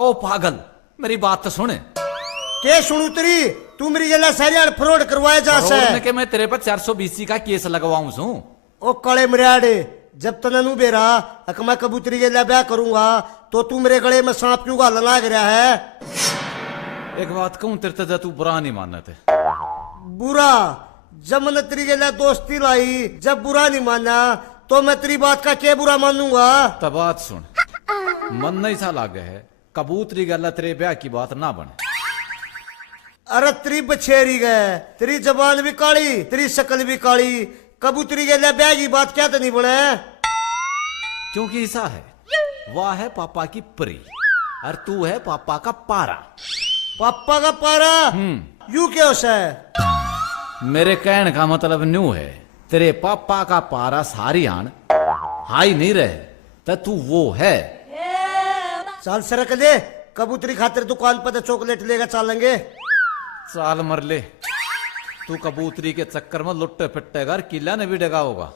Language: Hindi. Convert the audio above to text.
ओ पागल, मेरी बात तो सुन। के सुनू तेरी? तू मेरी जला सारी फ्रॉड करवाया जा से के मैं तेरे पर 420 का केस लगवाऊं सू। ओ कड़े मरियाड़े, जब तक नू बेरा अक मैं कबूतरी के ब्याह करूंगा तो तू मेरे गले में सांप क्यों गाल लाग रहा है? एक बात कहूं तेरे ते तू बुरा नहीं मानते। बुरा? जब मैंने तेरी के दोस्ती लाई, जब बुरा नहीं माना तो मैं तेरी बात का क्या बुरा मानूंगा? तब बात सुन, मन नहीं सा लागे है कबूतरी गला तेरे ब्याह की बात ना बने। अरे तेरी बछेरी गए, तेरी जबान भी काली, तेरी शक्ल भी काली, कबूतरी के ब्याह की बात क्या तो नहीं बने? क्योंकि ऐसा है, वह है पापा की परी और तू है पापा का पारा। पापा का पारा? यू क्या है? मेरे कहने का मतलब न्यू है, तेरे पापा का पारा सारी आन हाई नहीं रहे तो तू वो है। चल सरक दे, कबूतरी खातिर दुकान पर चॉकलेट लेकर चलेंगे। चाल मर ले, तू कबूतरी के चक्कर में लुट्टे पिट्टे घर किला ने भी डगा होगा।